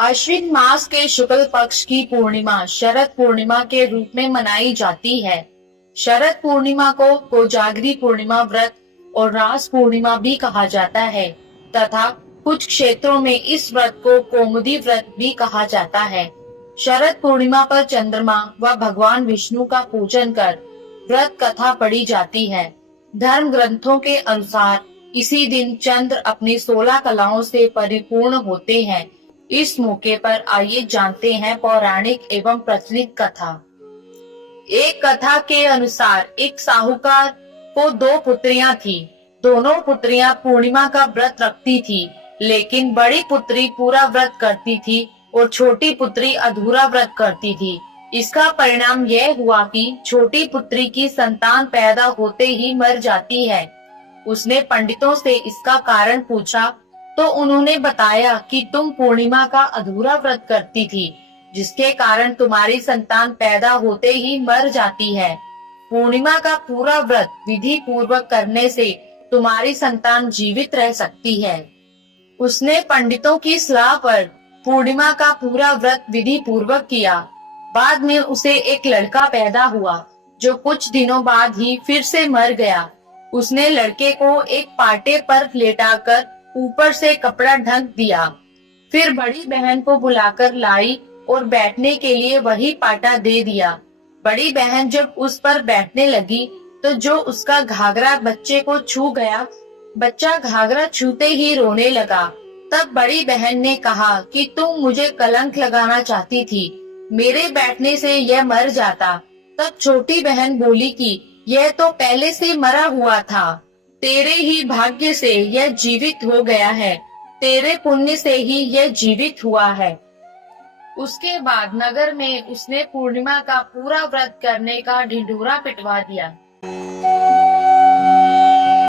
अश्विन मास के शुक्ल पक्ष की पूर्णिमा शरद पूर्णिमा के रूप में मनाई जाती है। शरद पूर्णिमा को कोजागरी पूर्णिमा व्रत और रास पूर्णिमा भी कहा जाता है तथा कुछ क्षेत्रों में इस व्रत को कौमुदी व्रत भी कहा जाता है। शरद पूर्णिमा पर चंद्रमा व भगवान विष्णु का पूजन कर व्रत कथा पढ़ी जाती है। धर्म ग्रंथों के अनुसार इसी दिन चंद्र अपनी 16 कलाओं से परिपूर्ण होते हैं। इस मौके पर आइए जानते हैं पौराणिक एवं प्रचलित कथा। एक कथा के अनुसार एक साहूकार को 2 पुत्रियां थी। दोनों पुत्रियां पूर्णिमा का व्रत रखती थी, लेकिन बड़ी पुत्री पूरा व्रत करती थी और छोटी पुत्री अधूरा व्रत करती थी। इसका परिणाम यह हुआ कि छोटी पुत्री की संतान पैदा होते ही मर जाती है। उसने पंडितों से इसका कारण पूछा तो उन्होंने बताया कि तुम पूर्णिमा का अधूरा व्रत करती थी, जिसके कारण तुम्हारी संतान पैदा होते ही मर जाती है। पूर्णिमा का पूरा व्रत विधि पूर्वक करने से तुम्हारी संतान जीवित रह सकती है। उसने पंडितों की सलाह पर पूर्णिमा का पूरा व्रत विधि पूर्वक किया। बाद में उसे एक लड़का पैदा हुआ, जो कुछ दिनों बाद ही फिर से मर गया। उसने लड़के को एक पाटे पर लेटाकर ऊपर से कपड़ा ढक दिया। फिर बड़ी बहन को बुलाकर लाई और बैठने के लिए वही पाटा दे दिया। बड़ी बहन जब उस पर बैठने लगी तो जो उसका घाघरा बच्चे को छू गया, बच्चा घाघरा छूते ही रोने लगा। तब बड़ी बहन ने कहा कि तुम मुझे कलंक लगाना चाहती थी, मेरे बैठने से यह मर जाता। तब छोटी बहन बोली कि यह तो पहले से मरा हुआ था, तेरे ही भाग्य से यह जीवित हो गया है, तेरे पुण्य से ही यह जीवित हुआ है। उसके बाद नगर में उसने पूर्णिमा का पूरा व्रत करने का ढिंढोरा पिटवा दिया।